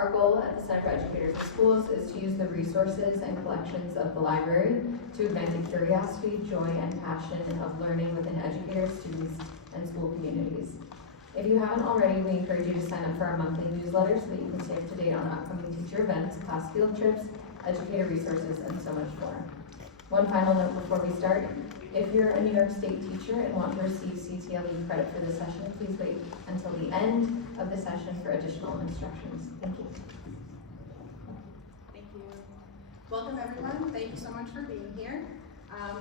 Our goal at the Center for Educators in Schools is to use the resources and collections of the library to ignite the curiosity, joy, and passion of learning within educators, students, and school communities. If you haven't already, we encourage you to sign up for our monthly newsletter so that you can stay up to date on upcoming teacher events, class field trips, educator resources, and so much more. One final note before we start. If you're a New York State teacher and want to receive CTLE credit for this session, please wait until the end of the session for additional instructions. Thank you. Thank you. Welcome everyone. Thank you so much for being here.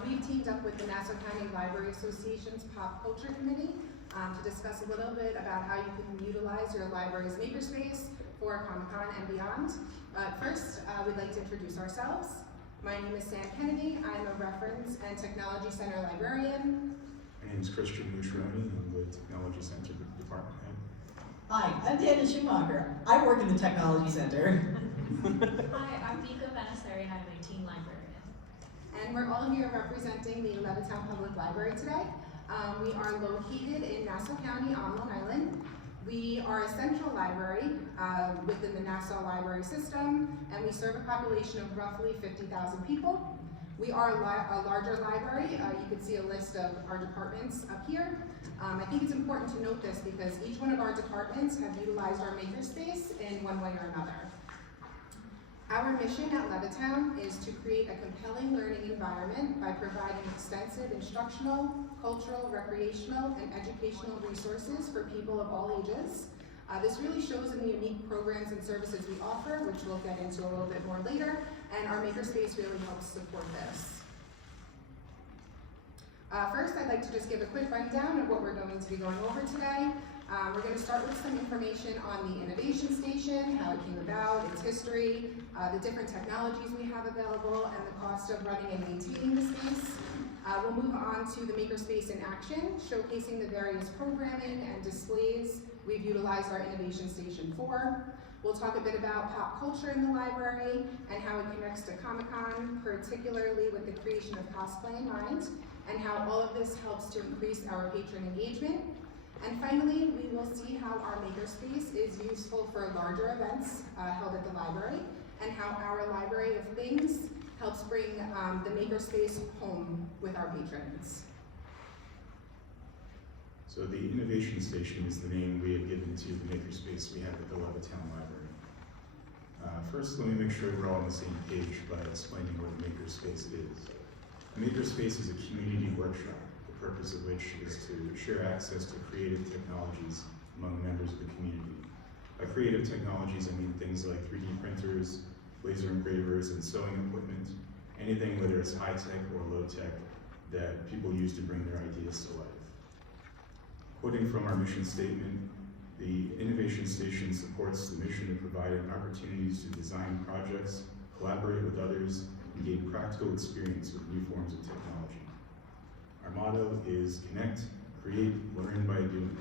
We've teamed up with the Nassau County Library Association's Pop Culture Committee to discuss a little bit about how you can utilize your library's Makerspace for Comic-Con and beyond. But first, we'd like to introduce ourselves. My name is Sam Kennedy. I'm a Reference and Technology Center librarian. My name is Christian Mushroni. I'm the Technology Center Department Head. Hi, I'm Dana Schumacher. I work in the Technology Center. Hi, I'm Vika Benasseri and I'm a teen librarian. And we're all here representing the Levittown Public Library today. We are located in Nassau County on Long Island. We are a central library within the Nassau Library System, and we serve a population of roughly 50,000 people. We are a larger library. You can see a list of our departments up here. I think it's important to note this because each one of our departments have utilized our Makerspace in one way or another. Our mission at Levittown is to create a compelling learning environment by providing extensive instructional, cultural, recreational, and educational resources for people of all ages. This really shows in the unique programs and services we offer, which we'll get into a little bit more later, and our Makerspace really helps support this. First, I'd like to just give a quick rundown of what we're going to be going over today. We're going to start with some information on the Innovation Station, how it came about, its history, the different technologies we have available, and the cost of running and maintaining the space. We'll move on to the Makerspace in action, showcasing the various programming and displays we've utilized our Innovation Station for. We'll talk a bit about pop culture in the library and how it connects to Comic-Con, particularly with the creation of cosplay in mind, and how all of this helps to increase our patron engagement. And finally, we will see how our Makerspace is useful for larger events held at the library, and how our Library of Things helps bring the Makerspace home with our patrons. So the Innovation Station is the name we have given to the Makerspace we have at the Levittown Library. First, let me make sure we're all on the same page by explaining what a Makerspace is. A Makerspace is a community workshop, the purpose of which is to share access to creative technologies among members of the community. By creative technologies, I mean things like 3D printers, laser engravers, and sewing equipment, anything whether it's high-tech or low-tech that people use to bring their ideas to life. Quoting from our mission statement, the Innovation Station supports the mission of providing opportunities to design projects, collaborate with others, and gain practical experience with new forms of technology. Our motto is connect, create, learn by doing.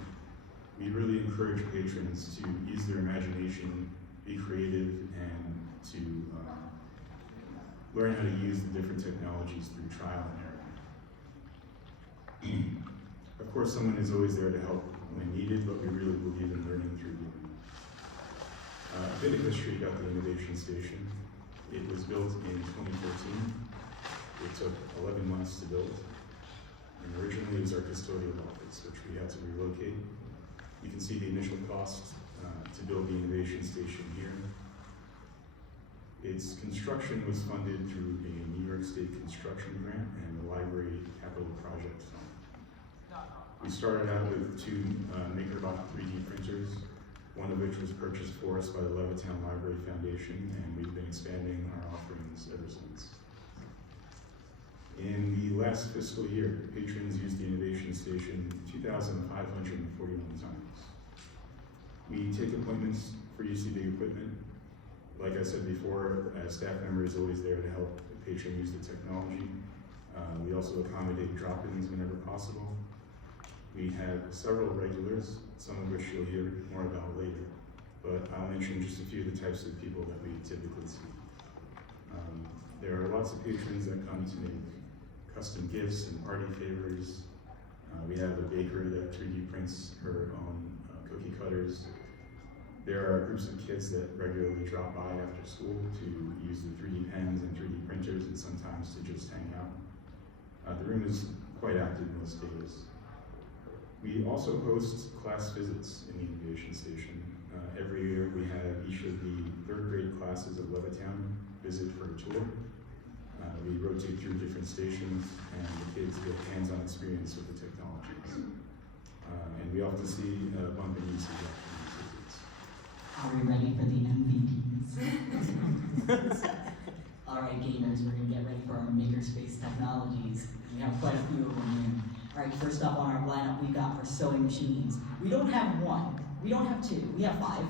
We really encourage patrons to use their imagination, be creative, and to learn how to use the different technologies through trial and error. Of course, someone is always there to help when needed, but we really believe in learning through doing. A bit of history about the Innovation Station. It was built in 2014. It took 11 months to build. And originally it was our custodial office, which we had to relocate. You can see the initial cost to build the Innovation Station here. Its construction was funded through a New York State construction grant and the Library Capital Project Fund. We started out with two Makerbot 3D printers, one of which was purchased for us by the Levittown Library Foundation, and we've been expanding our offerings ever since. In the last fiscal year, patrons used the Innovation Station 2,541 times. We take appointments for use of the equipment. Like I said before, a staff member is always there to help the patron use the technology. We also accommodate drop-ins whenever possible. We have several regulars, some of which you'll hear more about later, but I'll mention just a few of the types of people that we typically see. There are lots of patrons that come to make custom gifts and party favors. We have a baker that 3D prints her own cookie cutters. There are groups of kids that regularly drop by after school to use the 3D pens and 3D printers and sometimes to just hang out. The room is quite active most days. We also host class visits in the Innovation Station. Every year we have each of the 3rd grade classes of Levittown visit for a tour. We rotate through different stations and the kids get hands-on experience with the technologies. And we often see bump and usage after these visits. Are we ready for the MVPs? All right, gamers, we're gonna get ready for our Makerspace technologies. We have quite a few of them here. All right, first up on our lineup, we got our sewing machines. We don't have one, we don't have two, we have 5.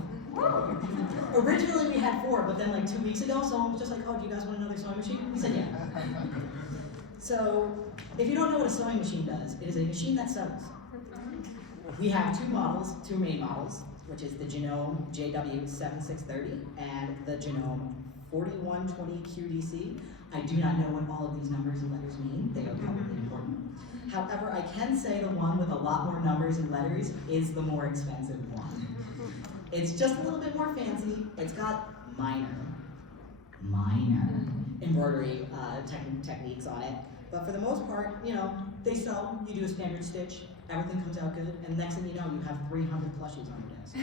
Originally we had 4, but then like 2 weeks ago, someone was just like, oh, do you guys want another sewing machine? We said yeah. So, if you don't know what a sewing machine does, it is a machine that sews. We have 2 models, 2 main models, which is the Genome JW7630 and the Genome 4120QDC. I do not know what all of these numbers and letters mean. They are probably important. However, I can say the one with a lot more numbers and letters is the more expensive one. It's just a little bit more fancy. It's got minor embroidery techniques on it. But for the most part, you know, they sew, you do a standard stitch, everything comes out good, and next thing you know, you have 300 plushies on your desk.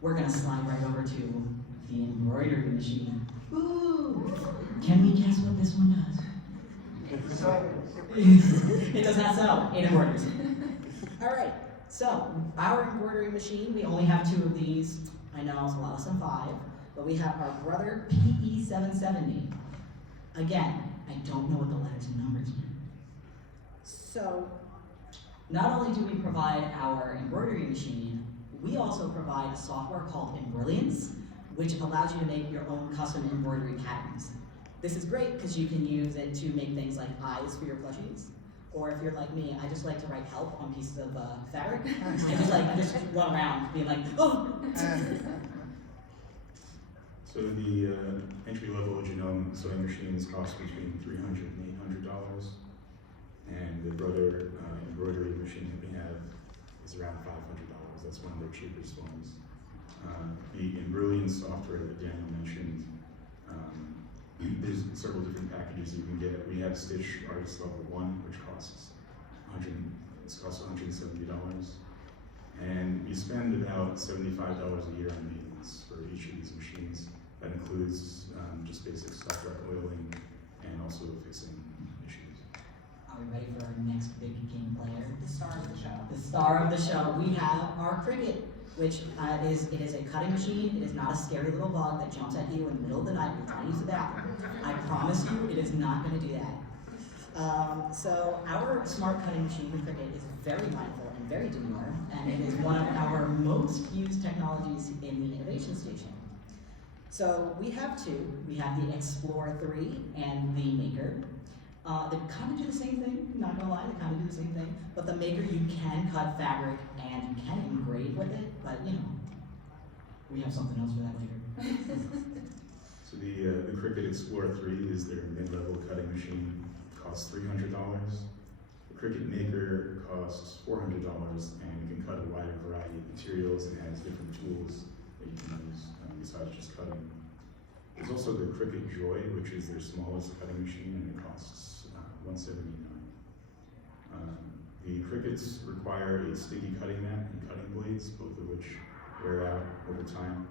We're gonna slide right over to the embroidery machine. Ooh! Can we guess what this one does? It does not sew, it embroiders. All right, so our embroidery machine, we only have 2 of these. I know it's a lot less than 5, but we have our Brother PE770. Again, I don't know what the letters and numbers mean. So, not only do we provide our embroidery machine, we also provide a software called Embrilliance, which allows you to make your own custom embroidery patterns. This is great because you can use it to make things like eyes for your plushies. Or if you're like me, I just like to write help on pieces of fabric. And just run around being like, oh! So the entry-level Genome sewing machines cost between $300 and $800. And the Brother embroidery machine that we have is around $500. That's one of their cheapest ones. The Embrilliance software that Daniel mentioned, there's several different packages you can get. We have Stitch Artist Level 1, which costs $170. And you spend about $75 a year on maintenance for each of these machines. That includes just basic software oiling and also fixing issues. Are we ready for our next big game player? The star of the show. The star of the show, we have our Cricut, which is a cutting machine. It is not a scary little bug that jumps at you in the middle of the night when you're trying to use the bathroom. I promise you, it is not going to do that. So our smart cutting machine, the Cricut, is very mindful and very demure, and it is one of our most used technologies in the Innovation Station. So we have 2. We have the Explorer 3 and the Maker. They kind of do the same thing, not gonna lie, they kind of do the same thing. But the Maker, you can cut fabric and you can engrave with it, but you know, we have something else for that later. So the Cricut Explorer 3 is their mid-level cutting machine. It costs $300. The Cricut Maker costs $400, and you can cut a wider variety of materials and has different tools that you can use besides just cutting. There's also the Cricut Joy, which is their smallest cutting machine, and it costs $179. The Cricuts require a sticky cutting mat and cutting blades, both of which wear out over time.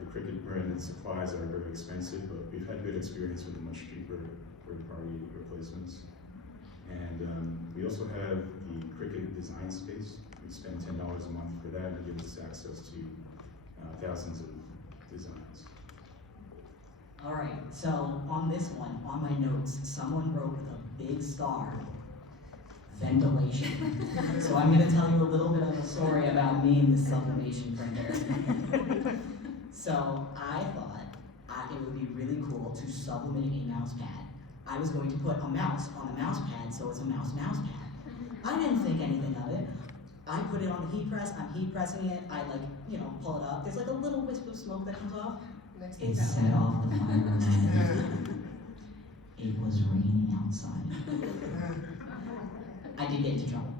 The Cricut branded supplies are very expensive, but we've had good experience with the much cheaper third-party replacements. And we also have the Cricut Design Space. We spend $10 a month for that, and it gives us access to thousands of designs. All right, so on this one, on my notes, someone wrote with a big star, ventilation. So I'm gonna tell you a little bit of a story about me and this sublimation printer. So I thought it would be really cool to sublimate a mouse pad. I was going to put a mouse on the mouse pad, so it's a mouse pad. I didn't think anything of it. I put it on the heat press, I'm heat pressing it, I pull it up. There's like a little wisp of smoke that comes off. It set off the fire alarm. It was raining outside. I did get into trouble.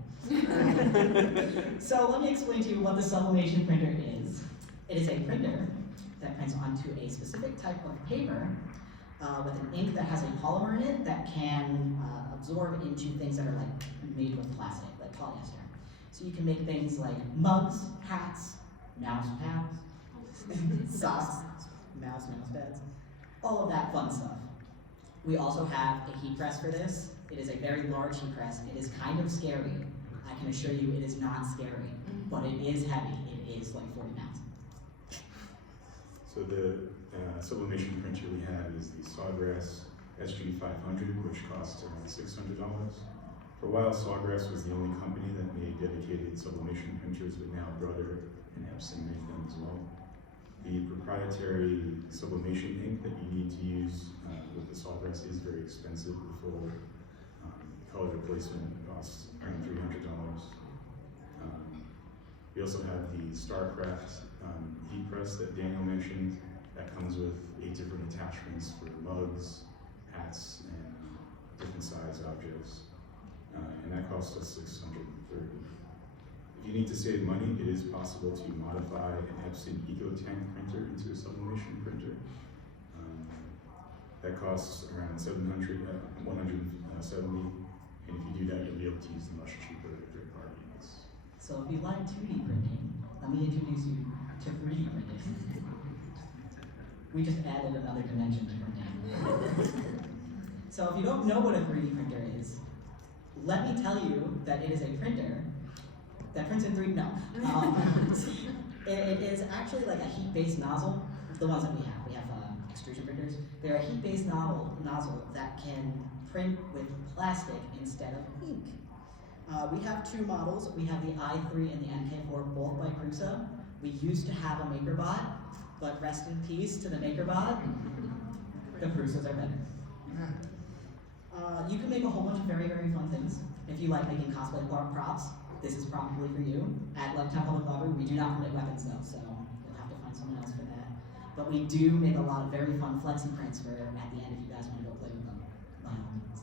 So let me explain to you what the sublimation printer is. It is a printer that prints onto a specific type of paper with an ink that has a polymer in it that can absorb into things that are like made with plastic, like polyester. So you can make things like mugs, hats, mouse pads, socks, mouse pads, all of that fun stuff. We also have a heat press for this. It is a very large heat press. It is kind of scary. I can assure you it is not scary, but it is heavy. It is like 40 pounds. So the sublimation printer we have is the Sawgrass SG500, which costs around $600. For a while, Sawgrass was the only company that made dedicated sublimation printers, but now Brother and Epson make them as well. The proprietary sublimation ink that you need to use with the Sawgrass is very expensive. The full color replacement costs around $300. We also have the Starcraft heat press that Daniel mentioned. That comes with 8 different attachments for mugs, hats, and different size objects. And that costs us $630. If you need to save money, it is possible to modify an Epson EcoTank printer into a sublimation printer. That costs around $170, and if you do that, you'll be able to use the much cheaper third-party units. So if you like 2D printing, let me introduce you to 3D printing. We just added another dimension to printing. So if you don't know what a 3D printer is, let me tell you that it is a printer that prints in 3D. No. It is actually like a heat-based nozzle. The ones that we have extrusion printers. They're a heat-based nozzle that can print with plastic instead of ink. We have 2 models. We have the i3 and the MK4, both by Prusa. We used to have a MakerBot, but rest in peace to the MakerBot. The Prusas are better. You can make a whole bunch of very, very fun things. If you like making cosplay props, this is probably for you. At Levittown Public Library, we do not permit weapons though, so you'll have to find someone else for that. But we do make a lot of very fun flexi prints for at the end if you guys want to go play with them. By all means.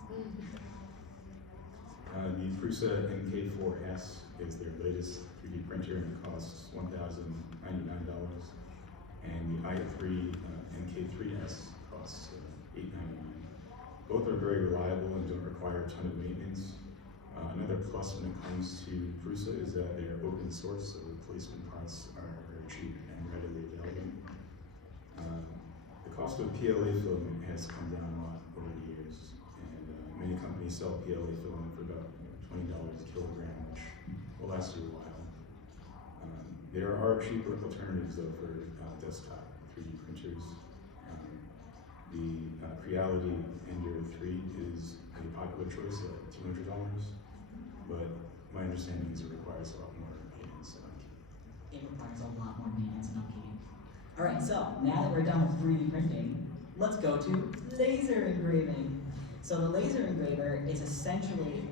The Prusa MK4S is their latest 3D printer and it costs $1,099. And the i3 MK3S costs $899. Both are very reliable and don't require a ton of maintenance. Another plus when it comes to Prusa is that they are open source, so replacement parts are very cheap and readily available. The cost of PLA filament has come down a lot over the years, and many companies sell PLA filament for about $20 a kilogram, which will last you a while. There are cheaper alternatives though for desktop 3D printers. The Creality Enduro 3 is a popular choice at $200, but my understanding is it requires a lot more maintenance and upkeep. It requires a lot more maintenance and upkeep. All right, so now that we're done with 3D printing, let's go to laser engraving. So the laser engraver is essentially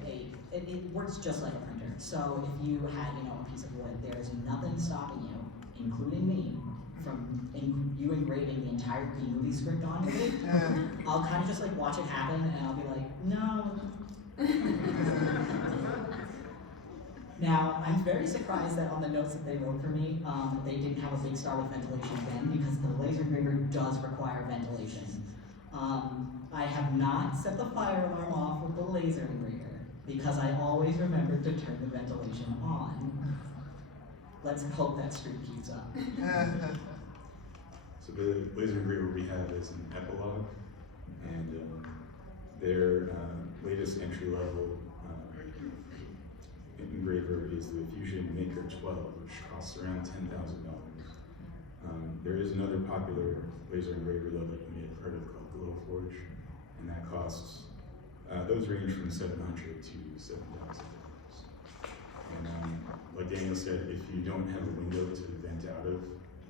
it works just like a printer. So if you had, a piece of wood, there is nothing stopping you, including me, from you engraving the entire B-movie script onto it. I'll kind of just like watch it happen, and I'll be like, no. Now, I'm very surprised that on the notes that they wrote for me, they didn't have a big star with ventilation then, because the laser engraver does require ventilation. I have not set the fire alarm off with the laser engraver, because I always remembered to turn the ventilation on. Let's hope that streak keeps up. So the laser engraver we have is an Epilogue, and their latest entry-level engraver is the Fusion Maker 12, which costs around $10,000. There is another popular laser engraver though that you may have heard of called Glowforge, and that costs, those range from $700 to $7,000. And like Daniel said, if you don't have a window to vent out of,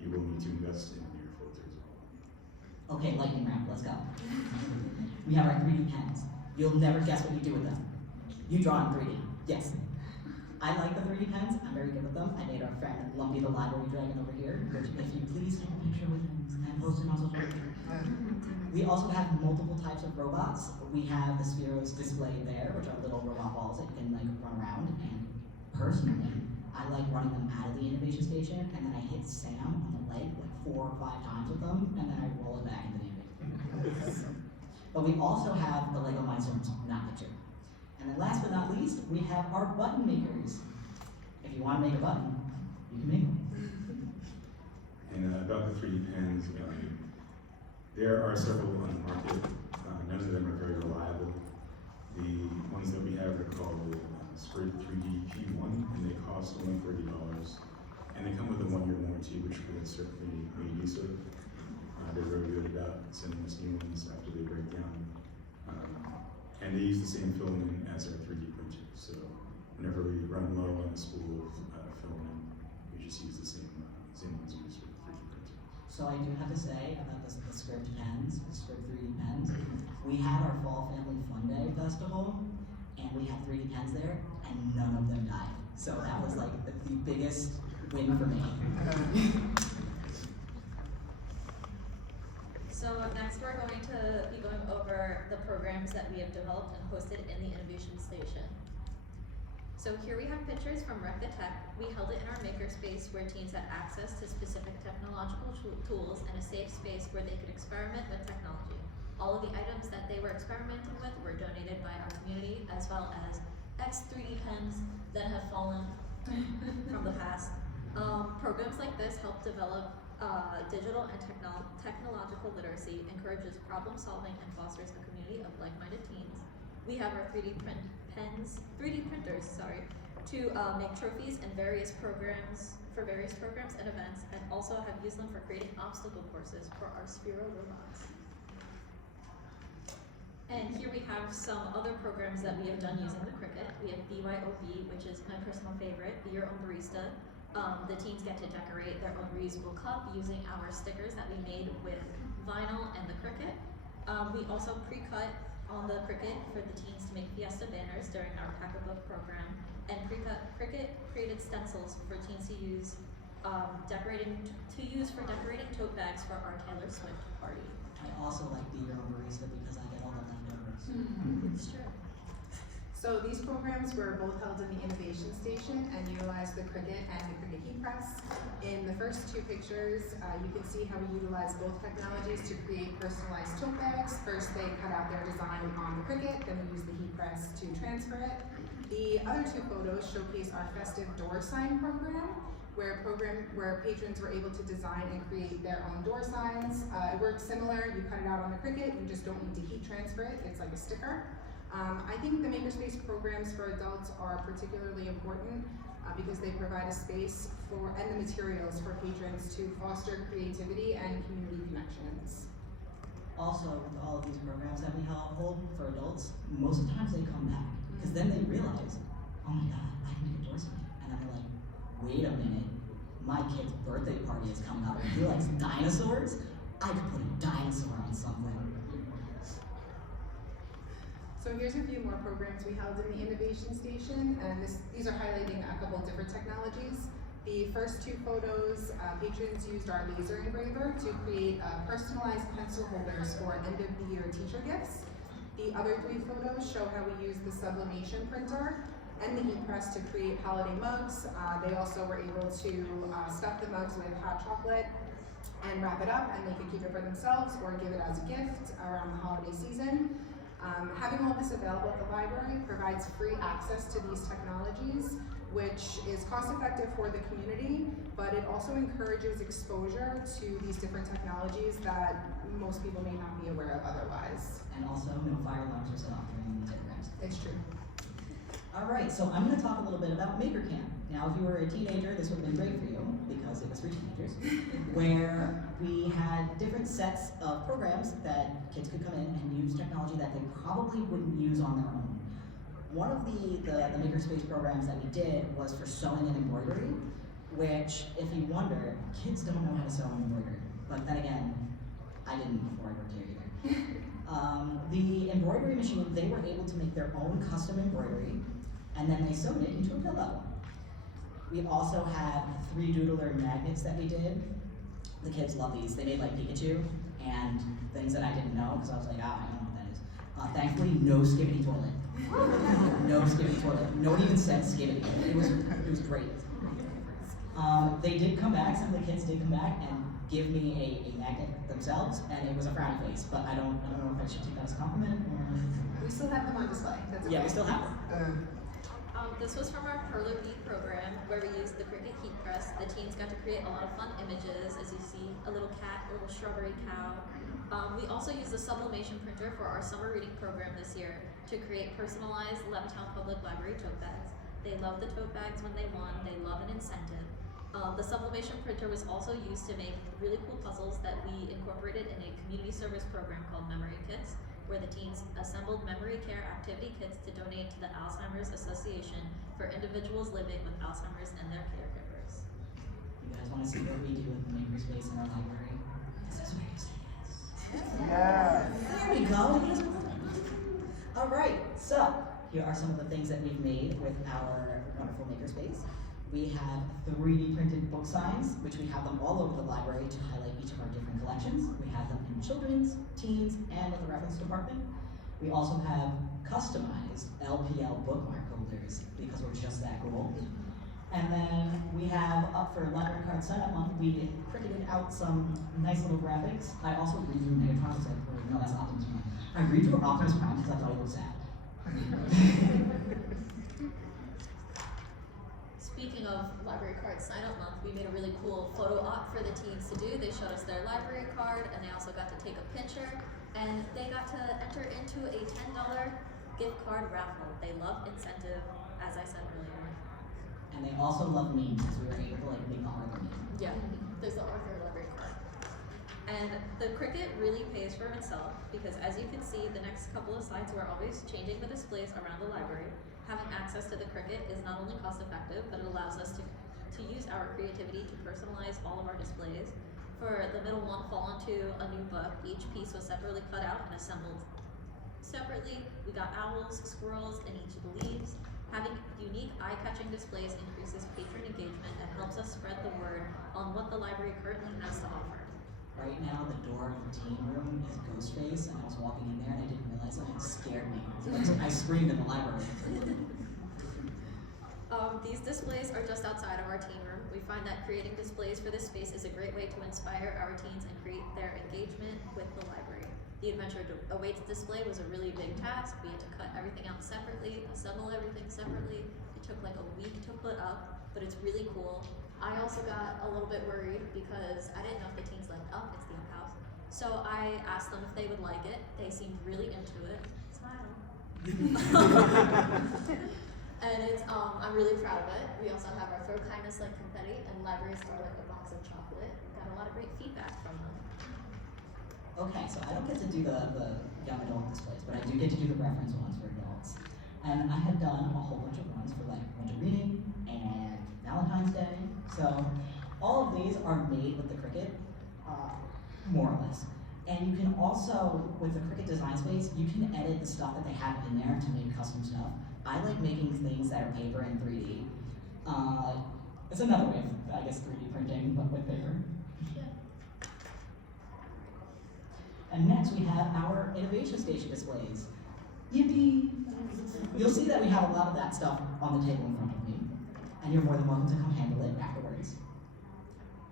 you will need to invest in an air filter as well. Okay, lightning round, let's go. We have our 3D pens. You'll never guess what you do with them. You draw in 3D, yes. I like the 3D pens, I'm very good with them. I made our friend Lumpy the Library Dragon over here, which if you please take a picture with him and post it on social media. We also have multiple types of robots. We have the Spheros displayed there, which are little robot balls that you can like run around and Personally, I like running them out of the innovation station, and then I hit Sam on the leg like 4 or 5 times with them, and then I roll it back into the innovation. But we also have the Lego Mindstorms Not Picture. And then last but not least, we have our button makers. If you want to make a button, you can make one. And about the 3D pens, there are several on the market. None of them are very reliable. The ones that we have are called Squared 3D P1, and they cost only $30. And they come with a 1-year warranty, which we have certainly made use of. They're very good about sending us new ones after they break down. And they use the same filament as our 3D printer. So whenever we run low on a spool of filament, we just use the same ones we use for the 3D printer. So I do have to say about the Script pens, the Script 3D pens, we had our Fall Family Fun Day festival, and we had 3D pens there, and none of them died. So that was like the biggest win for me. So next we're going to be going over the programs that we have developed and hosted in the Innovation Station. So here we have pictures from Wreck the Tech. We held it in our Makerspace where teens had access to specific technological tools and a safe space where they could experiment with technology. All of the items that they were experimenting with were donated by our community, as well as X3D pens that have fallen from the past. Programs like this help develop digital and technological literacy, encourages problem solving, and fosters a community of like-minded teens. We have our 3D printers, to make trophies and for various programs and events, and also have used them for creating obstacle courses for our Sphero robots. And here we have some other programs that we have done using the Cricut. We have BYOB, which is my personal favorite, Be Your Own Barista. The teens get to decorate their own reusable cup using our stickers that we made with vinyl and the Cricut. We also pre-cut on the Cricut for the teens to make Fiesta banners during our Pack-a-Book program, and Cricut created stencils for teens to use for decorating tote bags for our Taylor Swift party. I also like Be Your Own Barista because I get all the leftovers. It's true. So these programs were both held in the Innovation Station and utilized the Cricut and the Cricut Heat Press. In the first 2 pictures, you can see how we utilize both technologies to create personalized tote bags. First, they cut out their design on the Cricut, then we use the Heat Press to transfer it. The other 2 photos showcase our festive door sign program, where patrons were able to design and create their own door signs. It works similar, you cut it out on the Cricut, you just don't need to heat transfer it, it's like a sticker. I think the Makerspace programs for adults are particularly important because they provide a space and the materials for patrons to foster creativity and community connections. Also, with all of these programs that we hold for adults, most of the times they come back, because then they realize, oh my god, I can make a door sign. And then they're like, wait a minute, my kid's birthday party is coming up, and he likes dinosaurs? I could put a dinosaur on something. So here's a few more programs we held in the Innovation Station, and these are highlighting a couple different technologies. The first 2 photos, patrons used our laser engraver to create personalized pencil holders for end-of-the-year teacher gifts. The other 3 photos show how we used the sublimation printer and the heat press to create holiday mugs. They also were able to stuff the mugs with hot chocolate and wrap it up, and they could keep it for themselves or give it as a gift around the holiday season. Having all this available at the library provides free access to these technologies, which is cost-effective for the community, but it also encourages exposure to these different technologies that most people may not be aware of otherwise. And also, no fire alarms are set off during the programs. It's true. All right, so I'm going to talk a little bit about Maker Camp. Now, if you were a teenager, this would have been great for you because it was for teenagers, where we had different sets of programs that kids could come in and use technology that they probably wouldn't use on their own. One of the Makerspace programs that we did was for sewing and embroidery, which, if you wonder, kids don't know how to sew and embroider. But then again, I didn't before I worked here either. The embroidery machine, they were able to make their own custom embroidery, and then they sewed it into a pillow. We also had 3 doodler magnets that we did. The kids love these. They made like Pikachu and things that I didn't know because I was like, I don't know what that is. Thankfully, no skibbity toilet. No skibbity toilet. No one even said skibbity. It was great. They did come back, some of the kids did come back and give me a magnet themselves, and it was a frowny face, but I don't know if I should take that as a compliment or... We still have them on display, that's okay. Yeah, we still have them. This was from our Perler Beat program where we used the Cricut heat press. The teens got to create a lot of fun images, as you see, a little cat, a little strawberry cow. We also used the sublimation printer for our summer reading program this year to create personalized Levittown Public Library tote bags. They love the tote bags when they won, they love an incentive. The sublimation printer was also used to make really cool puzzles that we incorporated in a community service program called Memory Kits, where the teens assembled memory care activity kits to donate to the Alzheimer's Association for individuals living with Alzheimer's and their caregivers. You guys want to see what we do with the Makerspace in our library? This is where you say yes. Yeah. There we go. All right, so here are some of the things that we've made with our wonderful Makerspace. We have 3D printed book signs, which we have them all over the library to highlight each of our different collections. We have them in children's, teens, and in the reference department. We also have customized LPL bookmark holders because we're just that cool. And then we have, up for Library Card Sign-Up Month, we cricketed out some nice little graphics. I also read through Megatron, because no, that's Optimus Prime. I read through Optimus Prime because I thought he looked sad. Speaking of Library Card Sign-Up Month, we made a really cool photo op for the teens to do. They showed us their library card, and they also got to take a picture, and they got to enter into a $10 gift card raffle. They love incentive, as I said earlier. And they also love memes, because we were able to make the Arthur meme. Yeah, there's the Arthur library card. And the Cricut really pays for itself, because as you can see, the next couple of slides, we're always changing the displays around the library. Having access to the Cricut is not only cost effective, but it allows us to use our creativity to personalize all of our displays. For the middle one, Fall Onto a New Book, each piece was separately cut out and assembled separately. We got owls, squirrels in each of the leaves. Having unique eye-catching displays increases patron engagement and helps us spread the word on what the library currently has to offer. Right now, the door of the teen room is Ghostface, and I was walking in there and I didn't realize it, and it scared me. I screamed in the library. These displays are just outside of our teen room. We find that creating displays for this space is a great way to inspire our teens and create their engagement with the library. The Adventure Awaits display was a really big task. We had to cut everything out separately, assemble everything separately. It took like a week to put up, but it's really cool. I also got a little bit worried because I didn't know if the teens liked Up, it's the Up House. So I asked them if they would like it. They seemed really into it. Smile. And it's, I'm really proud of it. We also have our Throw Kindness Like confetti, and libraries are like a box of chocolate. Got a lot of great feedback from them. Okay, so I don't get to do the young adult displays, but I do get to do the reference ones for adults. And I had done a whole bunch of ones for like winter reading and Valentine's Day. So all of these are made with the Cricut, more or less. And you can also, with the Cricut Design Space, you can edit the stuff that they have in there to make custom stuff. I like making things that are paper and 3D. It's another way of, I guess, 3D printing, but with paper. Yeah. And next we have our Innovation Station displays. Yippee! You'll see that we have a lot of that stuff on the table in front of me, and you're more than welcome to come handle it afterwards.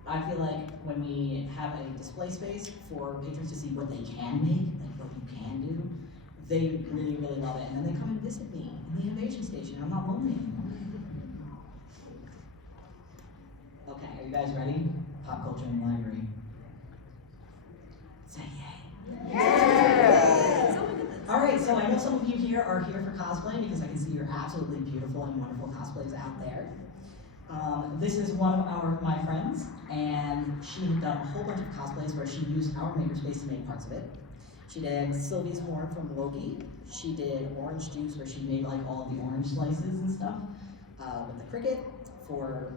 I feel like when we have a display space for patrons to see what they can make, like what you can do, they really, really love it, and then they come and visit me in the Innovation Station, and I'm not lonely anymore. Okay, are you guys ready? Pop culture in the library. Say yay. Yeah. All right, so I know some of you here are here for cosplay because I can see your absolutely beautiful and wonderful cosplays out there. This is one of my friends, and she had done a whole bunch of cosplays where she used our Makerspace to make parts of it. She did Sylvie's horn from Loki. She did orange juice where she made like all of the orange slices and stuff with the Cricut for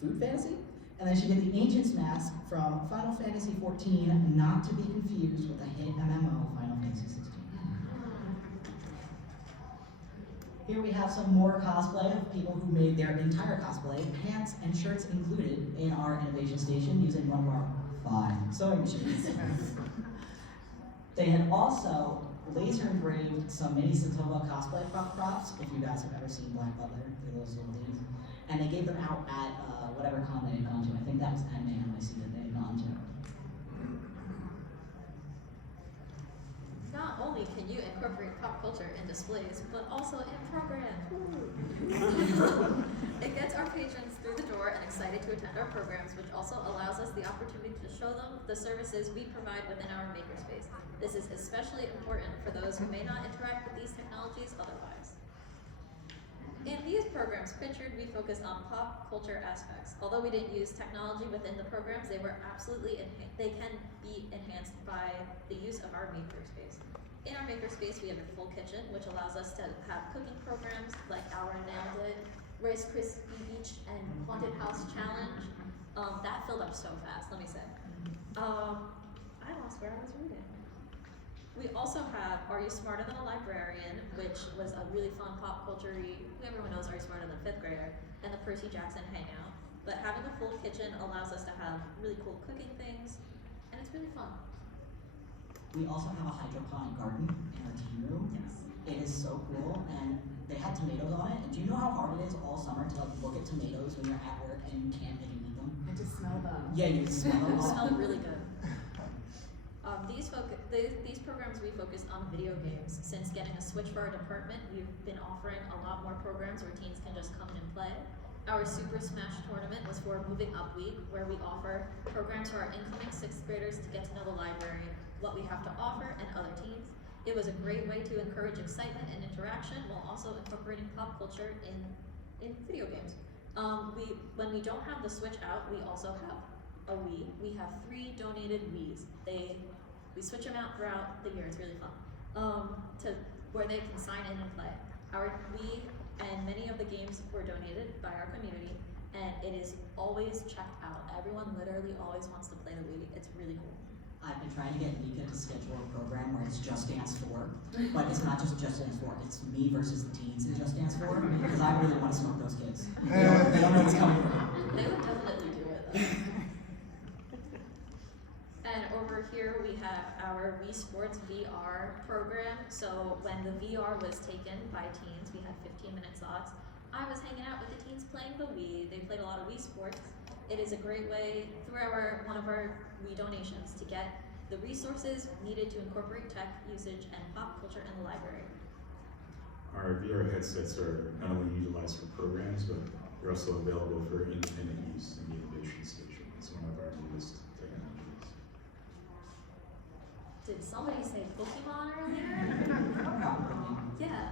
Food Fantasy. And then she did the Ancient's Mask from Final Fantasy XIV, not to be confused with the hit MMO Final Fantasy XVI. Here we have some more cosplay of people who made their entire cosplay, pants and shirts included, in our Innovation Station using one of our 5 sewing machines. They had also laser engraved some mini Satova cosplay props, if you guys have ever seen Black Butler, they're those little dudes. And they gave them out at whatever con they had gone to. I think that was NYC that they had gone to. Not only can you incorporate pop culture in displays, but also in programs. It gets our patrons through the door and excited to attend our programs, which also allows us the opportunity to show them the services we provide within our makerspace. This is especially important for those who may not interact with these technologies otherwise. In these programs pictured, we focus on pop culture aspects. Although we didn't use technology within the programs, they were absolutely they can be enhanced by the use of our makerspace. In our makerspace, we have a full kitchen, which allows us to have cooking programs like our Nailed It, Rice Krispie Beach, and Haunted House Challenge. That filled up so fast, let me say. I lost where I was reading. We also have Are You Smarter Than a Librarian, which was a really fun pop culture-y, everyone knows Are You Smarter Than a Fifth Grader, and the Percy Jackson Hangout. But having a full kitchen allows us to have really cool cooking things, and it's really fun. We also have a hydroponic garden in our teen room. Yes. It is so cool, and they had tomatoes on it. And do you know how hard it is all summer to like look at tomatoes when you're at work and you can't maybe eat them? And to smell them. Yeah, you can smell them. They smell really good. These programs we focus on video games. Since getting a Switch for our department, we've been offering a lot more programs where teens can just come in and play. Our Super Smash tournament was for Moving Up Week, where we offer programs for our incoming 6th graders to get to know the library, what we have to offer, and other teens. It was a great way to encourage excitement and interaction while also incorporating pop culture in video games. When we don't have the Switch out, we also have a Wii. We have 3 donated Wiis. We switch them out throughout the year. It's really fun. To where they can sign in and play. Our Wii and many of the games were donated by our community, and it is always checked out. Everyone literally always wants to play the Wii. It's really cool. I've been trying to get Nika to schedule a program where it's Just Dance 4, but it's not just Dance 4, it's me versus the teens in Just Dance 4, because I really want to smoke those kids. They don't know what's coming from. They would definitely do it though. And over here we have our Wii Sports VR program. So when the VR was taken by teens, we had 15-minute slots. I was hanging out with the teens playing the Wii. They played a lot of Wii Sports. It is a great way, through one of our Wii donations, to get the resources needed to incorporate tech usage and pop culture in the library. Our VR headsets are not only utilized for programs, but they're also available for independent use in the innovation station. It's one of our newest technologies. Did somebody say Pokemon earlier? Yeah.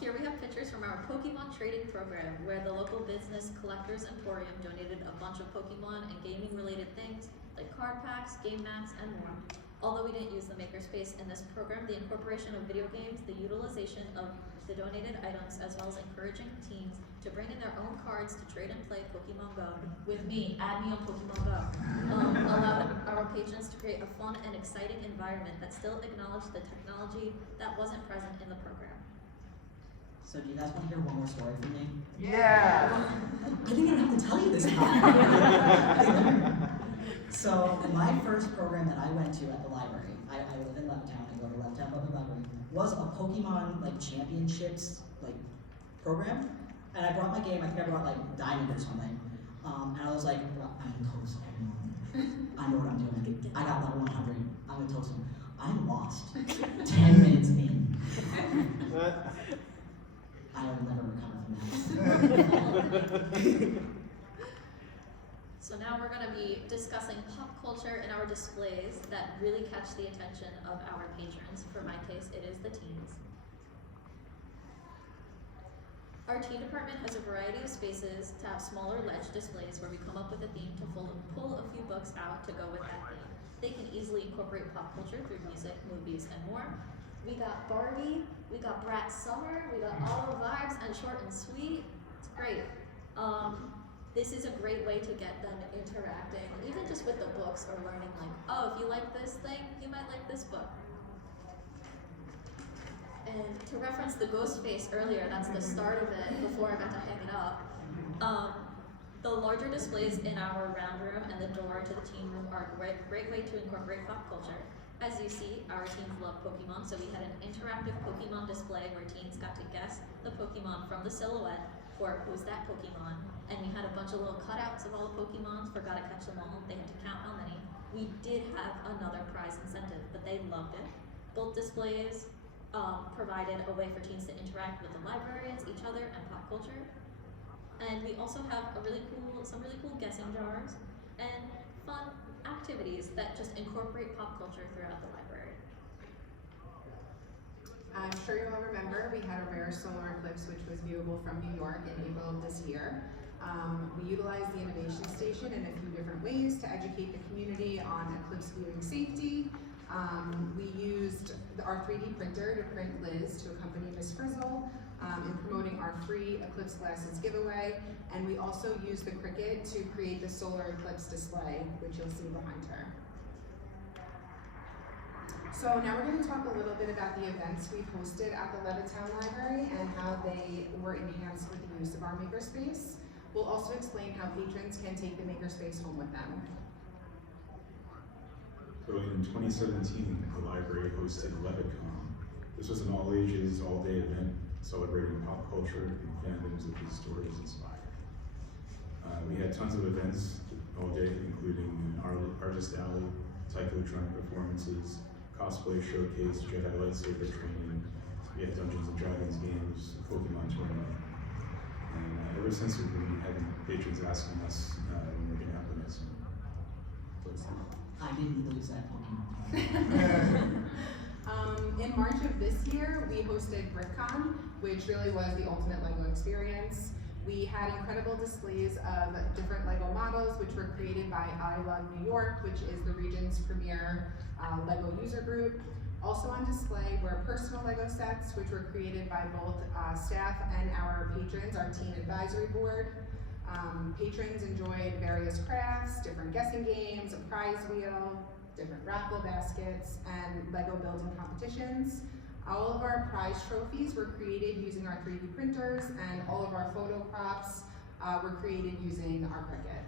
Here we have pictures from our Pokemon trading program, where the local business Collectors Emporium donated a bunch of Pokemon and gaming related things like card packs, game mats, and more. Although we didn't use the Makerspace in this program, the incorporation of video games, the utilization of the donated items, as well as encouraging teens to bring in their own cards to trade and play Pokemon Go with me, add me on Pokemon Go, allowed our patrons to create a fun and exciting environment that still acknowledged the technology that wasn't present in the program. So do you guys want to hear one more story from me? Yeah. I think I don't have to tell you this time. So my first program that I went to at the library, I live in Levittown, I go to Levittown Public Library, was a Pokemon championships program. And I brought my game, I think I brought Diamond or something. And I was like, well, I'm gonna toast everyone. I know what I'm doing. I got level 100. I'm gonna toast them. I'm lost. 10 minutes in. I will never recover from that. So now we're going to be discussing pop culture in our displays that really catch the attention of our patrons. For my case, it is the teens. Our teen department has a variety of spaces to have smaller ledge displays where we come up with a theme to pull a few books out to go with that theme. They can easily incorporate pop culture through music, movies, and more. We got Barbie, we got Brat Summer, we got Auto Vibes and Short and Sweet. It's great. This is a great way to get them interacting, even just with the books or learning oh, if you like this thing, you might like this book. And to reference the ghost face earlier, that's the start of it before I got to hang it up. The larger displays in our round room and the door to the teen room are a great way to incorporate pop culture. As you see, our teens love Pokemon, so we had an interactive Pokemon display where teens got to guess the Pokemon from the silhouette for who's that Pokemon. And we had a bunch of little cutouts of all the Pokemons, forgot to catch them all, they had to count how many. We did have another prize incentive, but they loved it. Both displays provided a way for teens to interact with the librarians, each other, and pop culture. And we also have some really cool guessing jars and fun activities that just incorporate pop culture throughout the library. I'm sure you all remember we had a rare solar eclipse which was viewable from New York in April of this year. We utilized the Innovation Station in a few different ways to educate the community on eclipse viewing safety. We used our 3D printer to print Liz to accompany Miss Frizzle in promoting our free eclipse glasses giveaway, and we also used the Cricut to create the solar eclipse display, which you'll see behind her. So now we're going to talk a little bit about the events we've hosted at the Levittown Library and how they were enhanced with the use of our Makerspace. We'll also explain how patrons can take the Makerspace home with them. So in 2017, the library hosted Levittown. This was an all-ages, all-day event celebrating pop culture and fandoms that these stories inspire. We had tons of events all day, including Artist Alley, Tychotronic performances, cosplay showcase, Jedi lightsaber training. We had Dungeons and Dragons games, Pokemon tournament. And ever since we've been having patrons asking us when we're going to implement some. I didn't lose that Pokemon. In March of this year, we hosted BrickCon, which really was the ultimate LEGO experience. We had incredible displays of different LEGO models, which were created by I Love New York, which is the region's premier LEGO user group. Also on display were personal LEGO sets, which were created by both staff and our patrons, our teen advisory board. Patrons enjoyed various crafts, different guessing games, a prize wheel, different raffle baskets, and LEGO building competitions. All of our prize trophies were created using our 3D printers, and all of our photo props were created using our Cricut.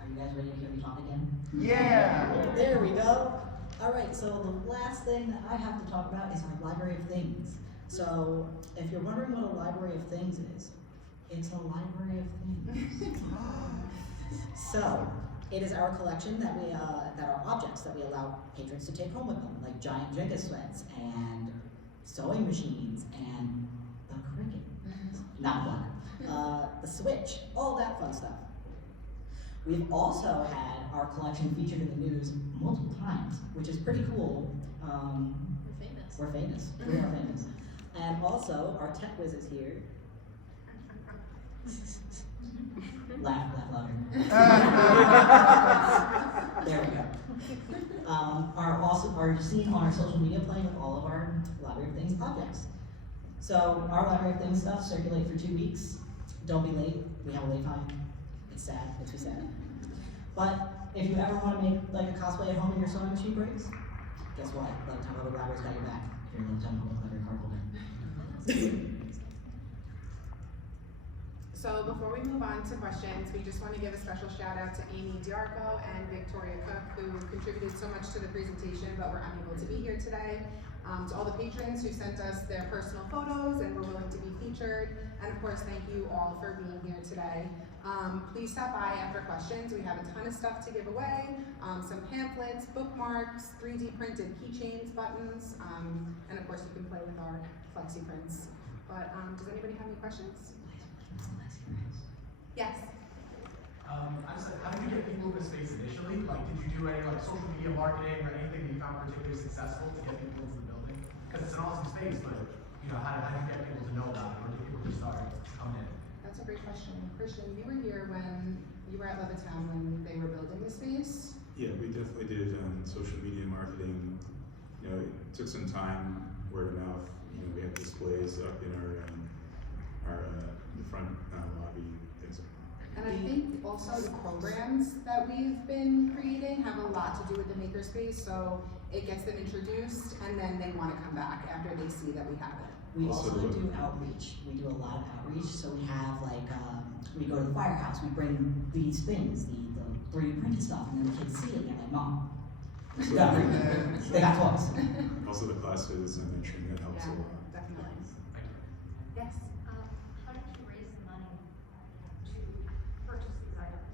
Are you guys ready to hear me talk again? Yeah. There we go. All right, so the last thing that I have to talk about is our Library of Things. So if you're wondering what a Library of Things is, it's a library of things. So it is our collection that are objects that we allow patrons to take home with them, like giant Jenga sweats and sewing machines and the Cricut, not one, the Switch, all that fun stuff. We've also had our collection featured in the news multiple times, which is pretty cool. We're famous. We're famous. We are famous. And also, our tech whiz is here. Laugh louder. There we go. Are seen on our social media playing with all of our Library of Things objects. So our Library of Things stuff circulate for 2 weeks. Don't be late. We have a wait time. It's sad. It's too sad. But if you ever want to make like a cosplay at home and your sewing machine breaks, guess what? Levittown Public Library's got your back. If you're a Levittown Public Library card holder. So before we move on to questions, we just want to give a special shout out to Amy Diarco and Victoria Cook, who contributed so much to the presentation but were unable to be here today. To all the patrons who sent us their personal photos and were willing to be featured. And of course, thank you all for being here today. Please stop by after questions. We have a ton of stuff to give away. Some pamphlets, bookmarks, 3D printed keychains, buttons, and of course you can play with our flexi prints. But does anybody have any questions? Yes. How did you get people to space initially? Like, did you do any like social media marketing or anything that you found particularly successful to get people into the building? Because it's an awesome space, but you know, how did you get people to know about it, or did people just start coming in? That's a great question. Christian, you were here when you were at Levittown when they were building the space. Yeah, we definitely did social media marketing. You know, it took some time, word of mouth. You know, we have displays up in our the front lobby, things like that. And I think also the programs that we've been creating have a lot to do with the Makerspace, so it gets them introduced and then they want to come back after they see that we have it. We also do outreach. We do a lot of outreach. So we have like, we go to the firehouse, we bring these things, the 3D printed stuff, and then the kids see it and they're like, Mom, So Yeah, they got close. also the class visits I mentioned, that helps a Yeah, lot. definitely. Yes. How did you raise the money to purchase these items?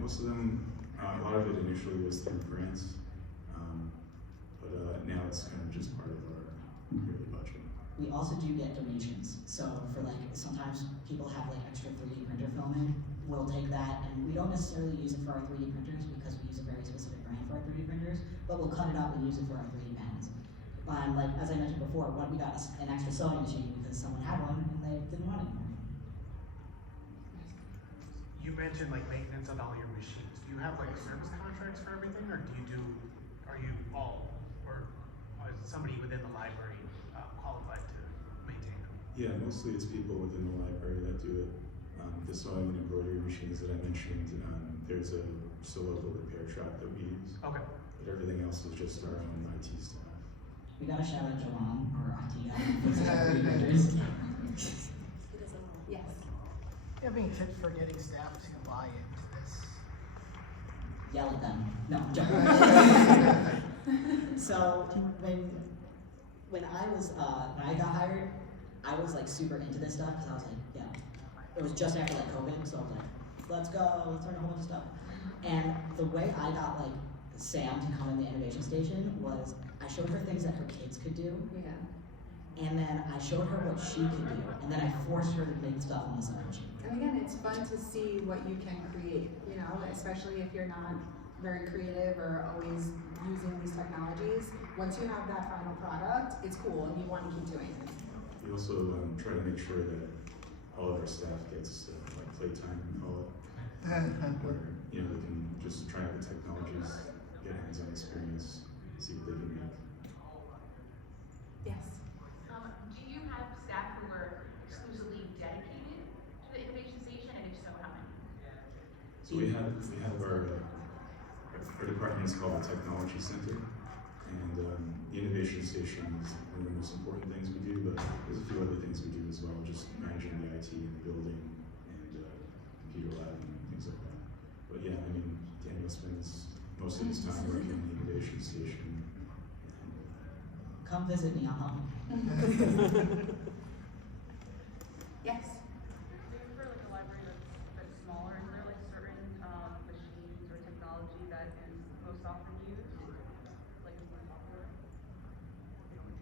Most of them, a lot of it initially was through grants, but now it's kind of just part of our yearly budget. We also do get donations. So for like, sometimes people have like extra 3D printer filming. We'll take that, and we don't necessarily use it for our 3D printers because we use a very specific brand for our 3D printers, but we'll cut it up and use it for our 3D pens. Like, as I mentioned before, we got an extra sewing machine because someone had one and they didn't want it anymore. You mentioned like maintenance on all your machines. Do you have like service contracts for everything, or are you all, or is somebody within the library qualified to maintain them? Yeah, mostly it's people within the library that do it. The sewing and embroidery machines that I mentioned, there's a local repair shop that we use, Okay. but everything else is just our own IT staff. We gotta shout out Joanne, our IT guy, who fixes our 3D printers. He doesn't know. Yes. Do you have any tips for getting staff to buy into this? Yell at them. No, I'm joking. So when I got hired, I was like super into this stuff because I was like, yeah, it was just after like COVID, so I was like, let's go, let's learn a whole bunch of stuff. And the way I got like Sam to come in the innovation station was I showed her things that her kids could do, Yeah. and then I showed her what she could do, and then I forced her to make stuff on the sewing machine. And again, it's fun to see what you can create, you know, especially if you're not very creative or always using these technologies. Once you have that final product, it's cool and you want to keep doing it. We also try to make sure that all of our staff gets like playtime, we call it, where they can just try out the technologies, get hands-on experience, see what they can make. Yes. Do you have staff who are exclusively dedicated to the innovation station, and if so, how many? So we have our department is called the Technology Center, and the Innovation Station is one of the most important things we do, but there's a few other things we do as well, just managing the IT in the building and computer lab and things like that. But yeah, I mean, Daniel spends most of his time working in the Innovation Station. Come visit me, I'll help you. Yes. Maybe for like a library that's smaller, is there like certain machines or technology that is most often used? Like is most popular?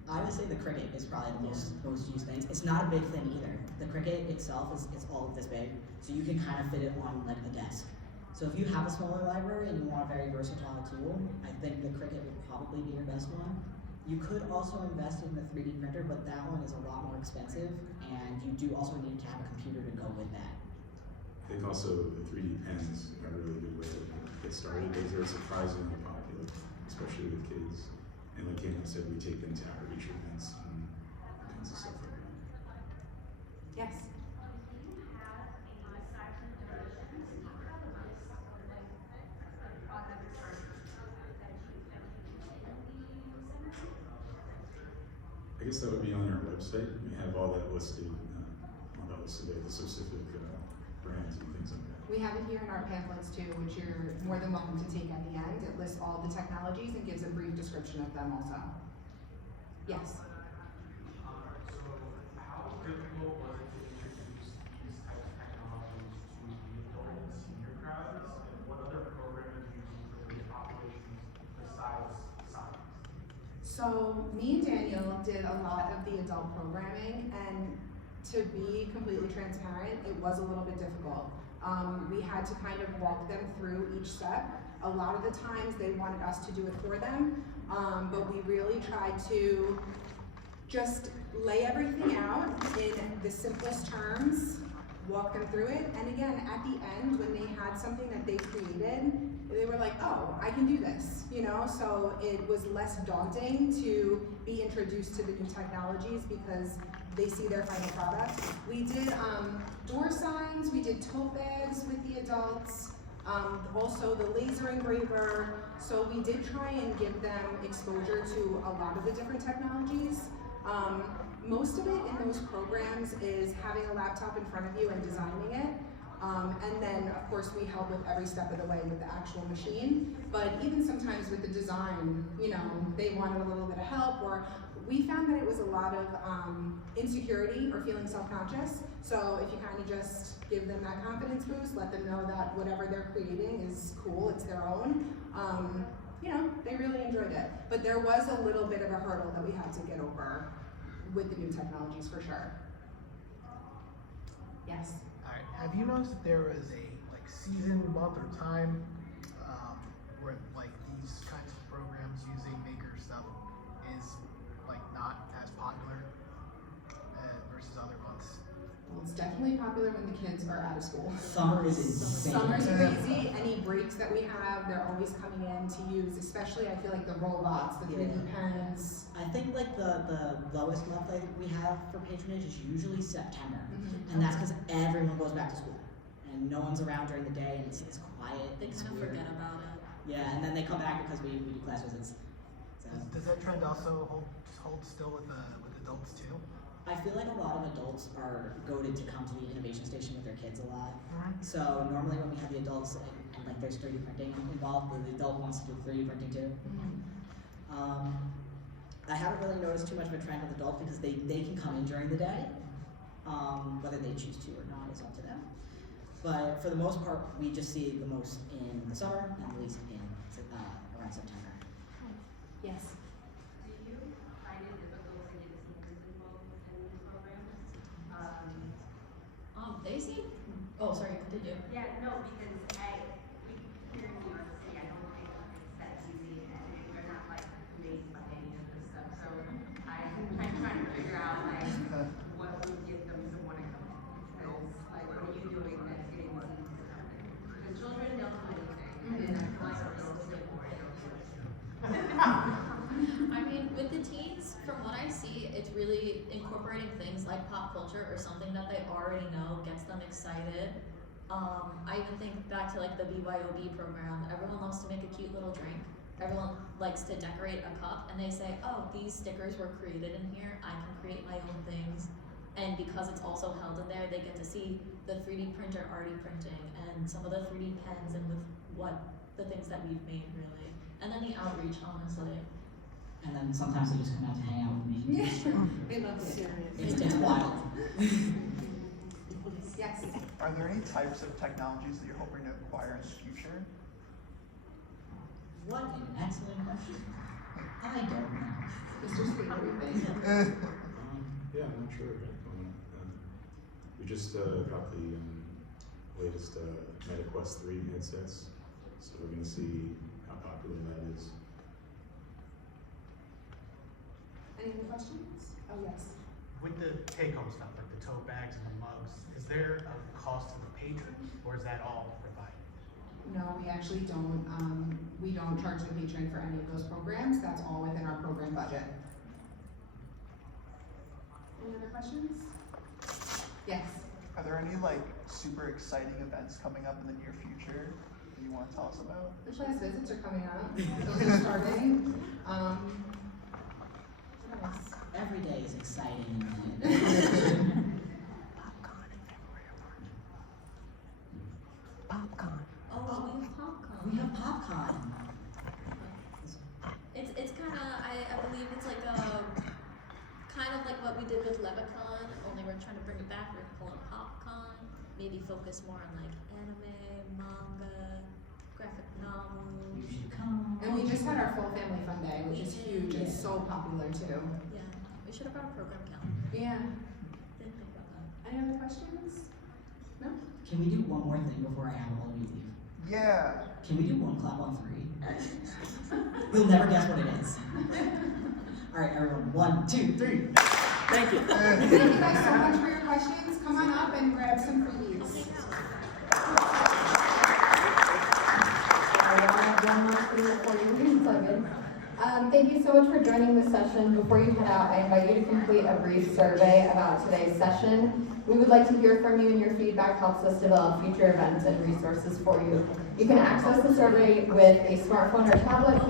I would say the Cricut is probably the most used thing. It's not a big thing either. The Cricut itself is all of this big, so you can kind of fit it on like a desk. So if you have a smaller library and you want a very versatile tool, I think the Cricut would probably be your best one. You could also invest in the 3D printer, but that one is a lot more expensive, and you do also need to have a computer to go with that. I think also the 3D pens are a really good way to get started. Those are surprisingly popular, especially with kids. And like Daniel said, we take them to outreach events and all kinds of stuff like that. Yes. Do you have a section of donations? Do you have a list of like products that you I guess that would be on our website. We have all that listed, the specific brands and things like that. We have it here in our pamphlets too, which you're more than welcome to take at the end. It lists all the technologies and gives a brief description of them also. Yes. So how difficult was it to introduce these types of technologies to the adult and senior crowds, and what other programs do you use for these populations besides science? So me and Daniel did a lot of the adult programming, and to be completely transparent, it was a little bit difficult. We had to kind of walk them through each step. A lot of the times they wanted us to do it for them, but we really tried to just lay everything out in the simplest terms, walk them through it, and again, at the end, when they had something that they created, they were like, oh, I can do this, you know? So it was less daunting to be introduced to the new technologies because they see their final product. We did door signs, we did tote bags with the adults, also the laser engraver. So we did try and give them exposure to a lot of the different technologies. Most of it in those programs is having a laptop in front of you and designing it. And then, of course, we help with every step of the way with the actual machine. But even sometimes with the design, you know, they wanted a little bit of help, or we found that it was a lot of insecurity or feeling self-conscious. So if you kind of just give them that confidence boost, let them know that whatever they're creating is cool, it's their own, you know, they really enjoyed it. But there was a little bit of a hurdle that we had to get over with the new technologies for sure. Yes? Alright, have you noticed that there is a like season, month, or time where like these kinds of programs using maker stuff is like not as popular versus other months? Well, it's definitely popular when the kids are out of school. Summer is insane. Summer's crazy. Any breaks that we have, they're always coming in to use, especially I feel like the robots, the 3D pens. I think like the lowest month I think we have for patronage is usually September. And that's because everyone goes back to school. And no one's around during the day and it's quiet. They it's kind of weird. forget about it. Yeah, and then they come back because we do class visits. So Does that trend also hold still with adults too? I feel like a lot of adults are goaded to come to the innovation station with their kids a lot. Mhm. So normally when we have the adults and like there's 3D printing involved, the adult wants to do 3D printing too. I haven't really noticed too much of a trend with adults because they can come in during the day. Whether they choose to or not is up to them. But for the most part, we just see the most in the summer and the least in around September. Yes. Do you find it difficult to get seniors involved in these programs? They seem, oh, sorry, continue. Yeah, no, because here in New York City, I don't think it's that easy, and they're not like made by any of this stuff. So I'm trying to figure out like what would get them to want to come in. Because like, what are you doing that's getting teens to come in? The children don't do anything, and then I feel like adults get bored. I mean, with the teens, from what I see, it's really incorporating things like pop culture or something that they already know gets them excited. I even think back to like the BYOB program. Everyone loves to make a cute little drink. Everyone likes to decorate a cup, and they say, oh, these stickers were created in here. I can create my own things. And because it's also held in there, they get to see the 3D printer already printing and some of the 3D pens and with what the things that we've made, really. And then the outreach, honestly. And then sometimes they just come out to hang out with me. They love it. It's wild. Yes. Are there any types of technologies that you're hoping to acquire in the future? What an excellent question. I don't know. Mr. Speaker, what do you think? Yeah, I'm not sure. We just got the latest MetaQuest 3 headsets, so we're going to see how popular that is. Any other questions? Oh, yes. With the take-home stuff, like the tote bags and the mugs, is there a cost to the patrons, or is that all provided? No, we actually don't, we don't charge the patron for any of those programs. That's all within our program budget. Any other questions? Yes. Are there any like super exciting events coming up in the near future that you want to tell us about? The class visits are coming up. Those are starting. What else? Every day is exciting. Popcorn. Oh, we have popcorn. We have popcorn. It's kind of, I believe it's like kind of like what we did with Levittown, only we're trying to bring it back. We're calling it popcorn. Maybe focus more on like anime, manga, graphic novels. You should come. And we just had our full family fun day, which is huge and Yeah. so popular too. Yeah, we should have brought a program calendar. Yeah. Didn't think about that. Any other questions? No? Can we do one more thing before I have all of you leave? Yeah. Can we do one clap on 3? We'll never guess what it is. All right, everyone. 1, 2, 3. Thank you. Thank you guys so much for your questions. Come on up and grab some freebies. Thank you so much for joining this session. Before you head out, I invite you to complete a brief survey about today's session. We would like to hear from you, and your feedback helps us develop future events and resources for you. You can access the survey with a smartphone or tablet.